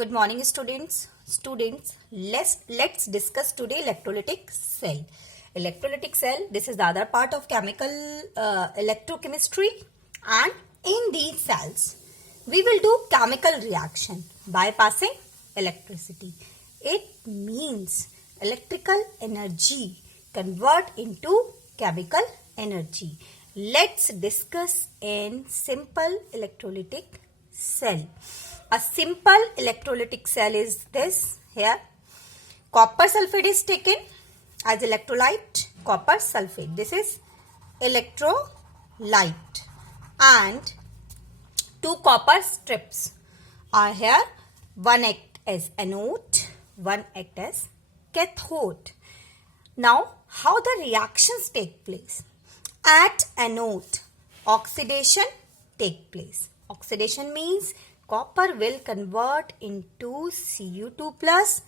Good morning, students. Let's discuss today electrolytic cell. Electrolytic cell, this is the other part of chemical electrochemistry, and in these cells we will do chemical reaction by passing electricity. It means electrical energy convert into chemical energy. Let's discuss in simple electrolytic cell. A simple electrolytic cell is this here. Copper sulfate is taken as electrolyte. Copper sulfate. This is electrolyte. And two copper strips are here. One act as anode, one act as cathode. Now, how the reactions take place? At anode, oxidation take place. Oxidation means copper will convert into Cu2 plus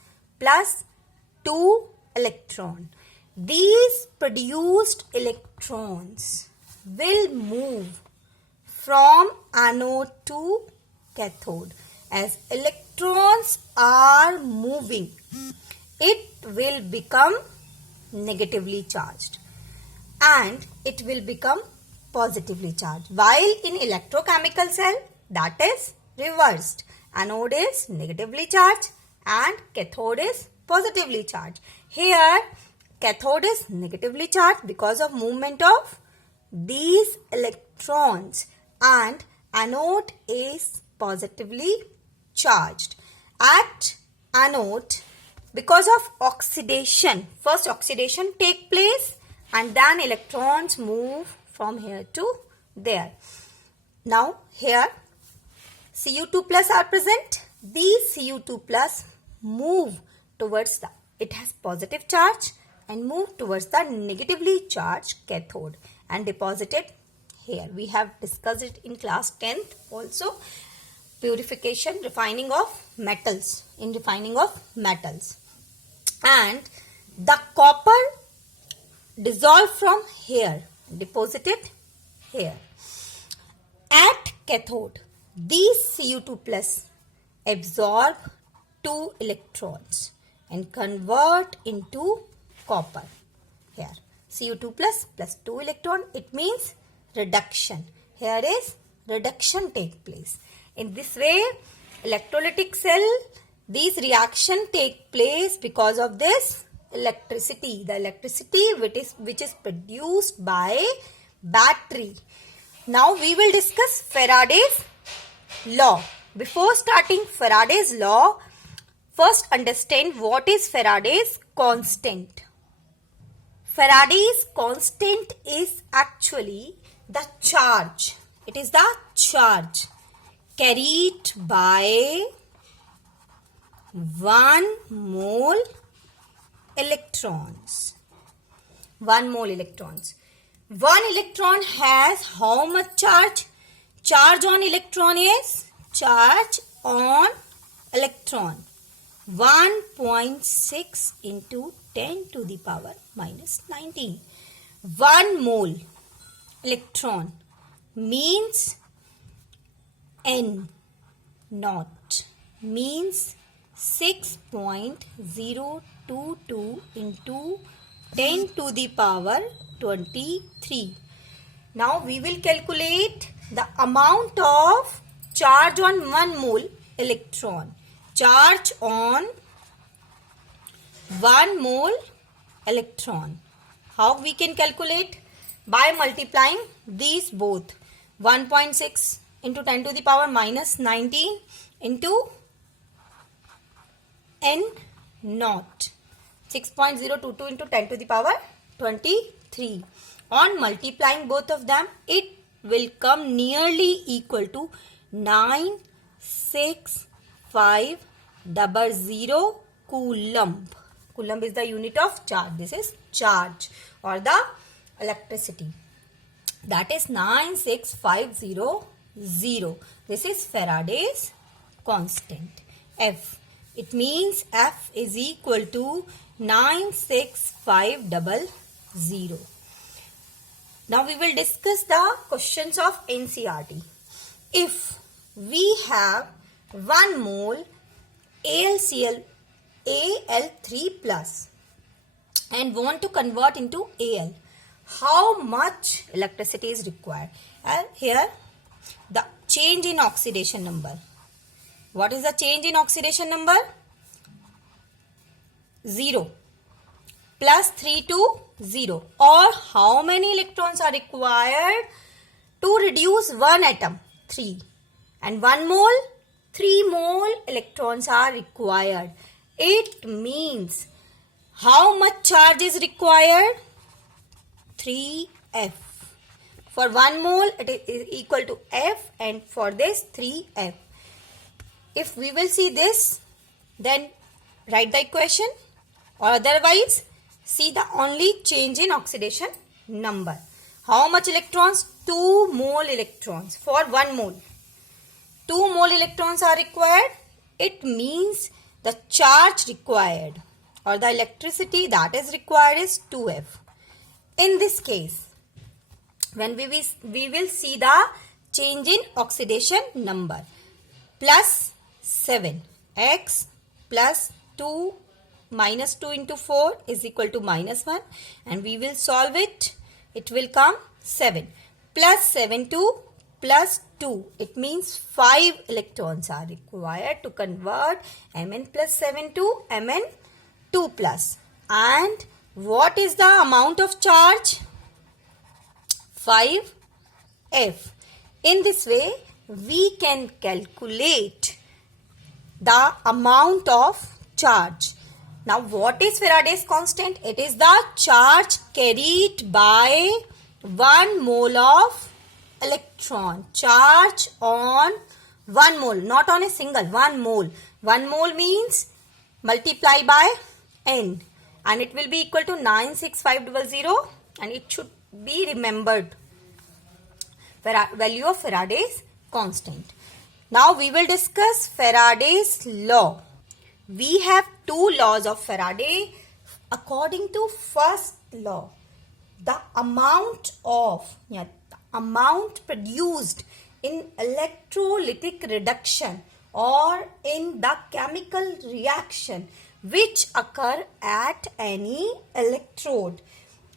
2 electron. These produced electrons will move from anode to cathode. As electrons are moving, it will become negatively charged and it will become positively charged. While in electrochemical cell, that is reversed. Anode is negatively charged and cathode is positively charged. Here, cathode is negatively charged because of movement of these electrons and anode is positively charged. At anode, because of oxidation, first oxidation take place and then electrons move from here to there. Now here Cu2 plus are present. These Cu2 plus move towards the, it has positive charge and move towards the negatively charged cathode and deposited here. We have discussed it in class 10th also. Purification, refining of metals, in refining of metals. And the copper dissolved from here, deposited here. At cathode, these Cu2 plus absorb 2 electrons and convert into copper. Here, Cu2 plus 2 electron, it means reduction. Here is reduction take place. In this way, electrolytic cell, these reaction take place because of this electricity. The electricity which is produced by battery. Now we will discuss Faraday's law. Before starting Faraday's law, first understand what is Faraday's constant. Faraday's constant is actually the charge. It is the charge carried by 1 mole electrons. 1 mole electrons. 1 electron has how much charge? Charge on electron is charge on electron 1.6 into 10 to the power minus 19. 1 mole electron means N naught means 6.022 into 10 to the power 23. Now we will calculate the amount of charge on 1 mole electron. Charge on 1 mole electron. How we can calculate? By multiplying these both. 1.6 into 10 to the power minus 19 into N naught. 6.022 into 10 to the power 23. On multiplying both of them, it will come nearly equal to 96500 coulomb. Coulomb is the unit of charge. This is charge or the electricity. That is 96500. This is Faraday's constant. F. It means F is equal to 96500. Now we will discuss the questions of NCERT. If we have 1 mole AlCl Al3 plus and want to convert into Al. How much electricity is required? And here the change in oxidation number. What is the change in oxidation number? 0 plus 3 to 0. Or how many electrons are required to reduce one atom? 3. And 1 mole? 3 mole electrons are required. It means how much charge is required? 3F. For 1 mole it is equal to F, and for this 3F. If we will see this, then write the equation, or otherwise see the only change in oxidation number. How much electrons? 2 mole electrons for 1 mole. 2 mole electrons are required. It means the charge required or the electricity that is required is 2F. In this case, when we will see the change in oxidation number, plus 7, x plus 2 minus 2 into 4 is equal to minus 1, and we will solve it. It will come 7 plus 7 to plus 2. It means 5 electrons are required to convert Mn plus 7 to Mn2 plus. And what is the amount of charge? 5F. In this way, we can calculate the amount of charge. Now, what is Faraday's constant? It is the charge carried by 1 mole of electron. Charge on 1 mole, not on a single, 1 mole. 1 mole means multiply by N, and it will be equal to 96500, and it should be remembered. Value of Faraday's constant. Now we will discuss Faraday's law. We have 2 laws of Faraday. According to first law, the amount produced in electrolytic reduction or in the chemical reaction which occur at any electrode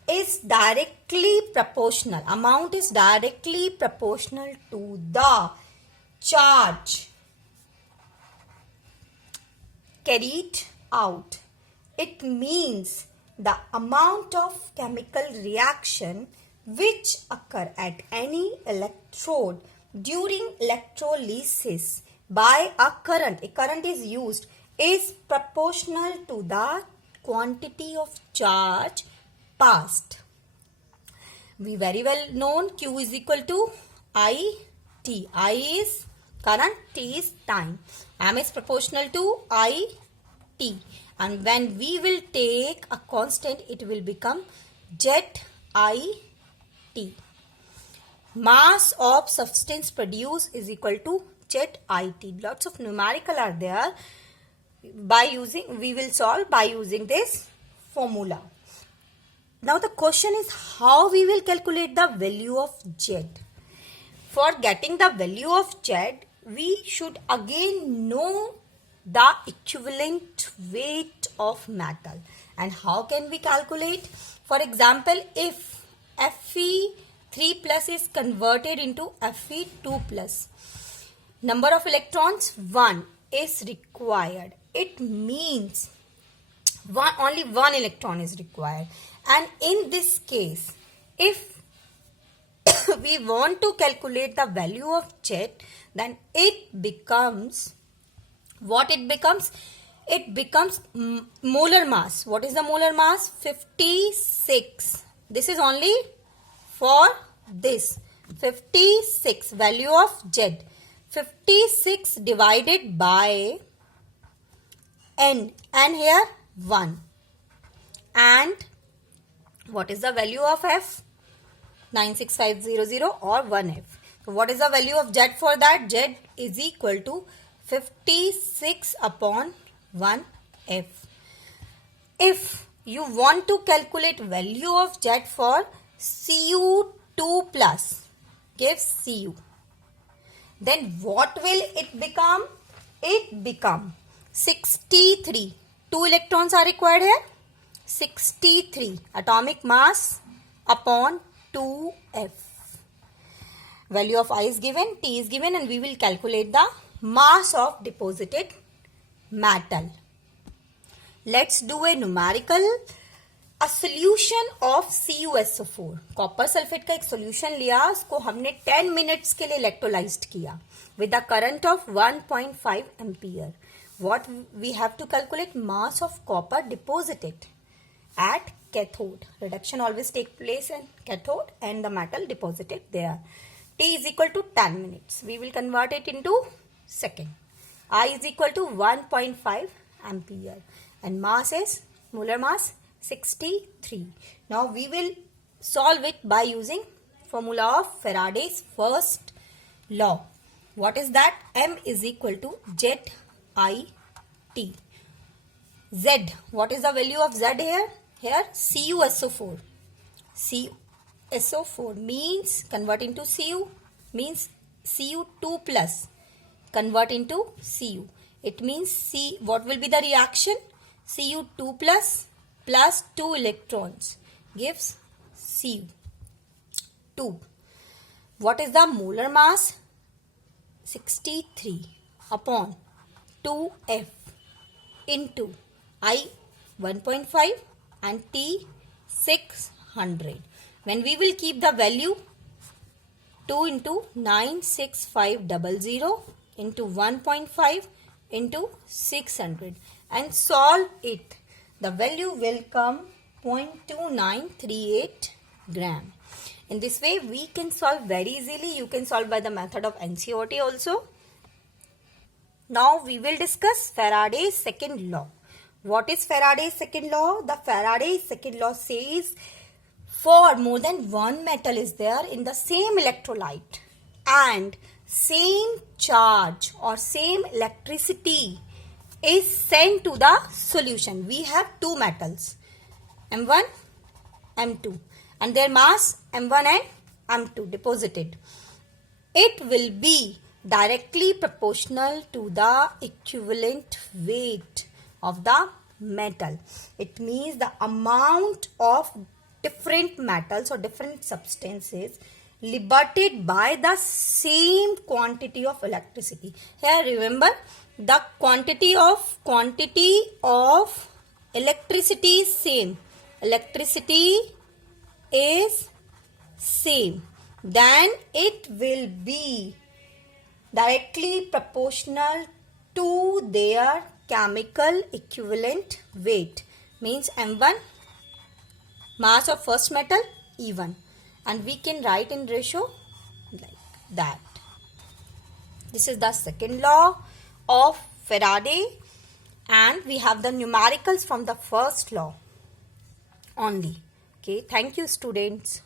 is directly proportional. Amount is directly proportional to the charge carried out. It means the amount of chemical reaction which occur at any electrode during electrolysis by a current is used, is proportional to the quantity of charge passed. We very well known Q is equal to I T. I is current, T is time. M is proportional to I T. And when we will take a constant, it will become ZIT. Mass of substance produced is equal to ZIT. Lots of numerical are there. We will solve by using this formula. Now the question is how we will calculate the value of Z. For getting the value of Z, we should again know the equivalent weight of metal. And how can we calculate? For example, if Fe3 plus is converted into Fe2 plus, number of electrons 1 is required. It means only 1 electron is required. And in this case, if we want to calculate the value of Z, then it becomes, what it becomes? It becomes molar mass. What is the molar mass? 56. This is only for this. 56, value of Z. 56 divided by N, and here 1. And what is the value of F? 96500 or 1F. So what is the value of Z for that? Z is equal to 56 upon 1F. If you want to calculate value of Z for Cu2 plus, give Cu. Then what will it become? It become 63. 2 electrons are required here. 63 atomic mass upon 2F. Value of I is given, T is given, and we will calculate the mass of deposited metal. Let's do a numerical. A solution of CuSO4. Copper sulphate का एक solution लिया, उसको हमने 10 minutes के लिए electrolysed किया with a current of 1.5 ampere. What we have to calculate? Mass of copper deposited at cathode. Reduction always take place in cathode and the metal deposited there. T is equal to 10 minutes. We will convert it into second. I is equal to 1.5 ampere and mass is molar mass 63. Now we will solve it by using formula of Faraday's first law. What is that? M is equal to ZIT. Z. What is the value of Z here? Here CuSO4. CuSO4 means convert into Cu means Cu2 plus. Convert into Cu. It means C. What will be the reaction? Cu2 plus 2 electrons gives Cu2. What is the molar mass? 63 upon 2F into I 1.5 and T 600. When we will keep the value 2 into 96500 into 1.5 into 600 and solve it, the value will come 0.2938 gram. In this way we can solve very easily. You can solve by the method of NCERT also. Now we will discuss Faraday's second law. What is Faraday's second law? The Faraday's second law says for more than one metal is there in the same electrolyte and same charge or same electricity is sent to the solution. We have two metals M1, M2 and their mass M1 and M2 deposited. It will be directly proportional to the equivalent weight of the metal. It means the amount of different metals or different substances liberated by the same quantity of electricity. Here remember the quantity of electricity is same. Electricity is same. Then it will be directly proportional to their chemical equivalent weight. Means M1 mass of first metal E1 and we can write in ratio like that. This is the second law of Faraday and we have the numericals from the first law only. Okay, thank you students.